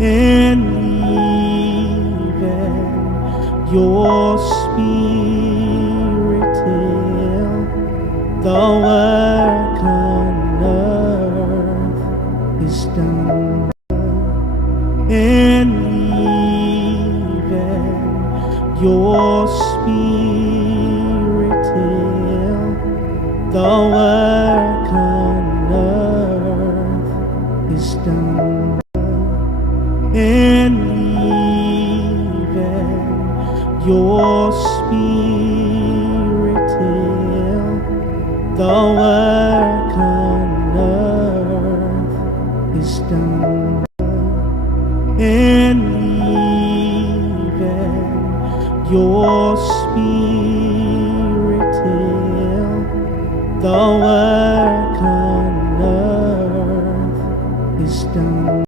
and leaving your spirit till the work on earth is done, and leaving your spirit till the work on earth is done, and leaving your spirit till the work on earth is done, and leaving your spirit till the